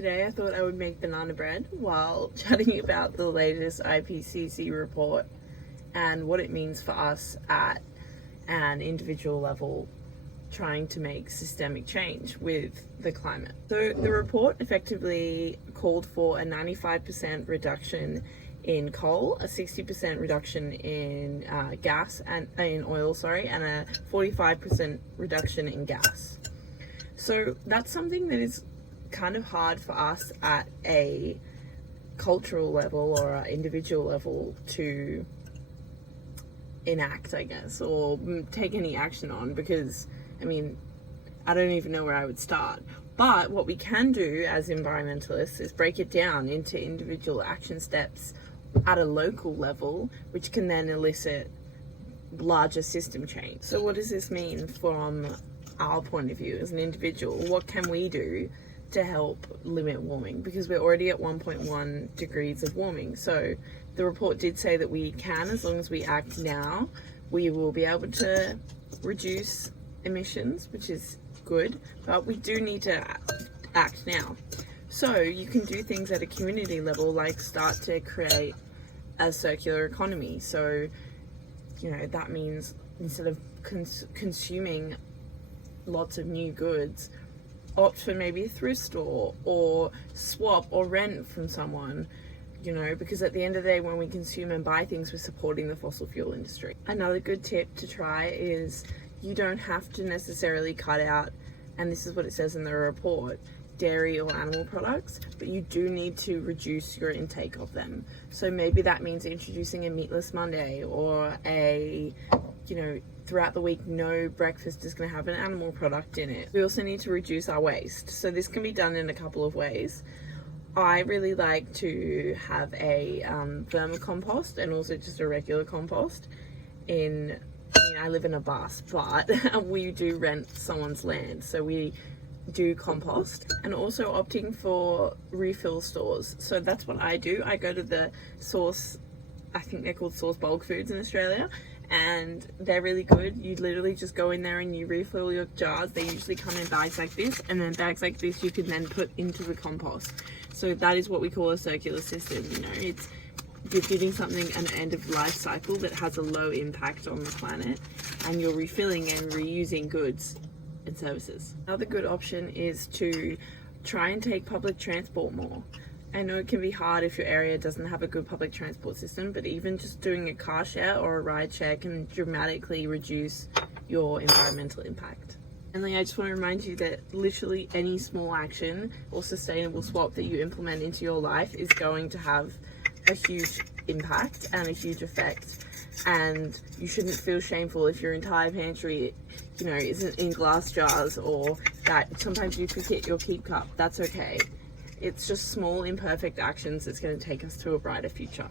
Today I thought I would make banana bread while chatting about the latest IPCC report and what it means for us at an individual level trying to make systemic change with the climate. So the report effectively called for a 95% reduction in coal, a 60% reduction in gas and in oil, and a 45% reduction in gas. So that's something that is kind of hard for us at a cultural level or an individual level to enact, I guess, or take any action on, because I mean, I don't even know where I would start. But what we can do as environmentalists is break it down into individual action steps at a local level, which can then elicit larger system change. So what does this mean from our point of view as an individual? What can we do to help limit warming? Because we're already at 1.1 degrees of warming. So the report did say that we can, as long as we act now, we will be able to reduce emissions, which is good, but we do need to act now. So you can do things at a community level, like start to create a circular economy. So, you know, that means instead of consuming lots of new goods, opt for maybe a thrift store or swap or rent from someone, you know, because at the end of the day, when we consume and buy things, we're supporting the fossil fuel industry. Another good tip to try is you don't have to necessarily cut out, and this is what it says in the report, dairy or animal products, but you do need to reduce your intake of them. So maybe that means introducing a meatless Monday, or a, you know, throughout the week, no breakfast is going to have an animal product in it. We also need to reduce our waste. So this can be done in a couple of ways. I really like to have a vermicompost and also just a regular compost. I live in a bus, but we do rent someone's land, so we do compost, and also opting for refill stores. So that's what I do. I go to the Source, I think they're called Source Bulk Foods in Australia, and they're really good. You literally just go in there and you refill your jars. They usually come in bags like this, and then bags like this you can then put into the compost. So that is what we call a circular system. You know, you're giving something an end of life cycle that has a low impact on the planet, and you're refilling and reusing goods and services. Another good option is to try and take public transport more. I know it can be hard if your area doesn't have a good public transport system, but even just doing a car share or a ride share can dramatically reduce your environmental impact. Finally, I just want to remind you that literally any small action or sustainable swap that you implement into your life is going to have a huge impact and a huge effect, and you shouldn't feel shameful if your entire pantry, you know, isn't in glass jars, or that sometimes you forget your keep cup. That's okay. It's just small imperfect actions that's going to take us to a brighter future.